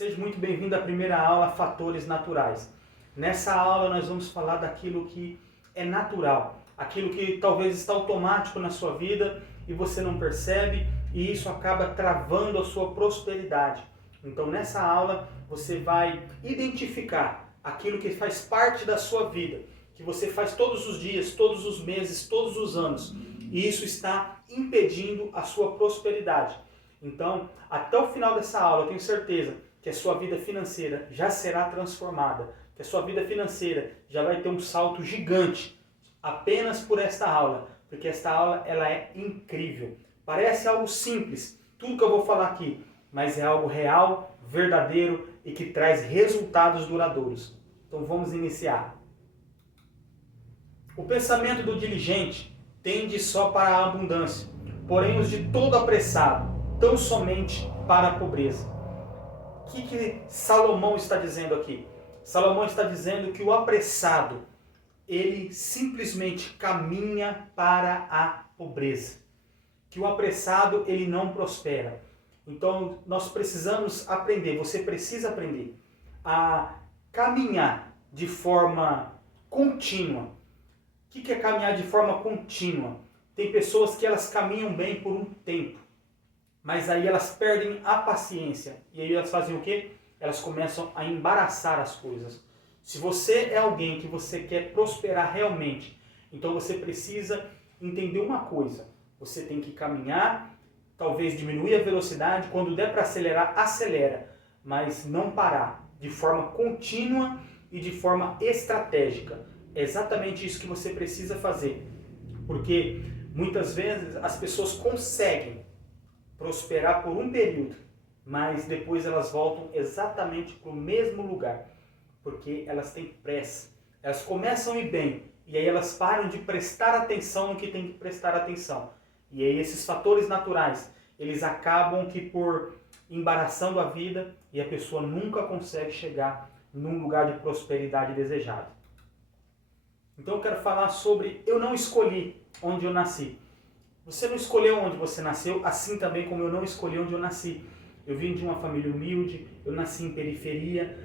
Seja muito bem-vindo à primeira aula Fatores Naturais. Nessa aula nós vamos falar daquilo que é natural, aquilo que talvez está automático na sua vida e você não percebe e isso acaba travando a sua prosperidade. Então nessa aula você vai identificar aquilo que faz parte da sua vida, que você faz todos os dias, todos os meses, todos os anos e isso está impedindo a sua prosperidade. Então, até o final dessa aula, eu tenho certeza que a sua vida financeira já será transformada, que a sua vida financeira já vai ter um salto gigante apenas por esta aula, porque esta aula ela é incrível. Parece algo simples, tudo que eu vou falar aqui, mas é algo real, verdadeiro e que traz resultados duradouros. Então vamos iniciar. O pensamento do diligente tende só para a abundância, porém os de todo apressado tão somente para a pobreza. O que Salomão está dizendo aqui? Salomão está dizendo que o apressado, ele simplesmente caminha para a pobreza. Que o apressado, ele não prospera. Então, nós precisamos aprender, você precisa aprender a caminhar de forma contínua. O que é caminhar de forma contínua? Tem pessoas que elas caminham bem por um tempo, mas aí elas perdem a paciência. E aí elas fazem o quê? Elas começam a embaraçar as coisas. Se você é alguém que você quer prosperar realmente, então você precisa entender uma coisa. Você tem que caminhar, talvez diminuir a velocidade. Quando der para acelerar, acelera. Mas não parar. De forma contínua e de forma estratégica. É exatamente isso que você precisa fazer. Porque muitas vezes as pessoas conseguem prosperar por um período, mas depois elas voltam exatamente para o mesmo lugar, porque elas têm pressa. Elas começam a ir bem, e aí elas param de prestar atenção no que tem que prestar atenção. E aí esses fatores naturais, eles acabam que por embaraçando a vida, e a pessoa nunca consegue chegar num lugar de prosperidade desejado. Então eu quero falar sobre eu não escolhi onde eu nasci. Você não escolheu onde você nasceu, assim também como eu não escolhi onde eu nasci. Eu vim de uma família humilde, eu nasci em periferia,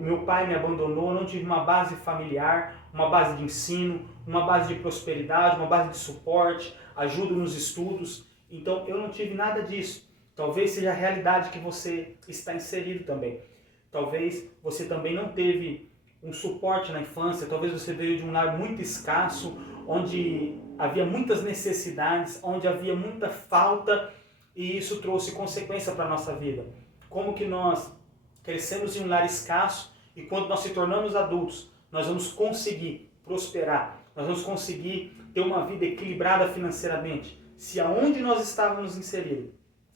meu pai me abandonou, eu não tive uma base familiar, uma base de ensino, uma base de prosperidade, uma base de suporte, ajuda nos estudos. Então eu não tive nada disso. Talvez seja a realidade que você está inserido também. Talvez você também não teve um suporte na infância, talvez você veio de um lar muito escasso, onde havia muitas necessidades, onde havia muita falta e isso trouxe consequência para a nossa vida. Como que nós crescemos em um lar escasso e quando nós se tornamos adultos, nós vamos conseguir prosperar, nós vamos conseguir ter uma vida equilibrada financeiramente. Se aonde nós estávamos inseridos,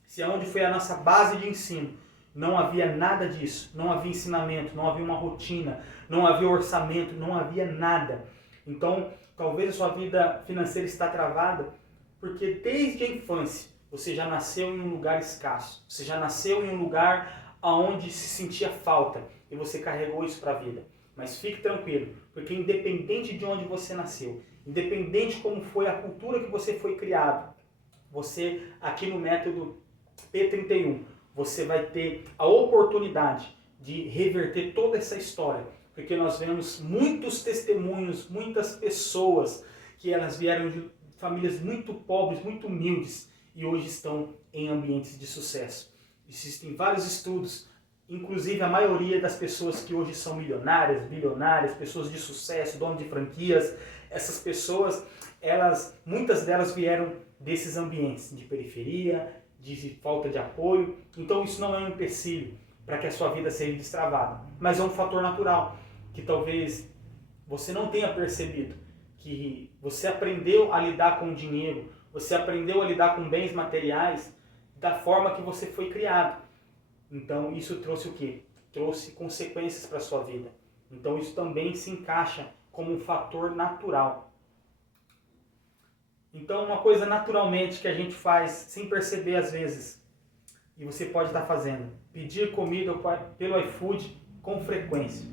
se aonde foi a nossa base de ensino, não havia nada disso, não havia ensinamento, não havia uma rotina, não havia orçamento, não havia nada. Então, talvez a sua vida financeira está travada porque desde a infância você já nasceu em um lugar escasso, você já nasceu em um lugar onde se sentia falta e você carregou isso para a vida. Mas fique tranquilo, porque independente de onde você nasceu, independente como foi a cultura que você foi criado, você aqui no método P31, você vai ter a oportunidade de reverter toda essa história. Porque nós vemos muitos testemunhos, muitas pessoas que elas vieram de famílias muito pobres, muito humildes e hoje estão em ambientes de sucesso. Existem vários estudos, inclusive a maioria das pessoas que hoje são milionárias, bilionárias, pessoas de sucesso, donos de franquias, essas pessoas, muitas delas vieram desses ambientes de periferia, de falta de apoio. Então isso não é um empecilho para que a sua vida seja destravada, mas é um fator natural que talvez você não tenha percebido, que você aprendeu a lidar com o dinheiro, você aprendeu a lidar com bens materiais da forma que você foi criado. Então isso trouxe o quê? Trouxe consequências para a sua vida. Então isso também se encaixa como um fator natural. Então uma coisa naturalmente que a gente faz sem perceber às vezes, e você pode estar fazendo, pedir comida pelo iFood com frequência.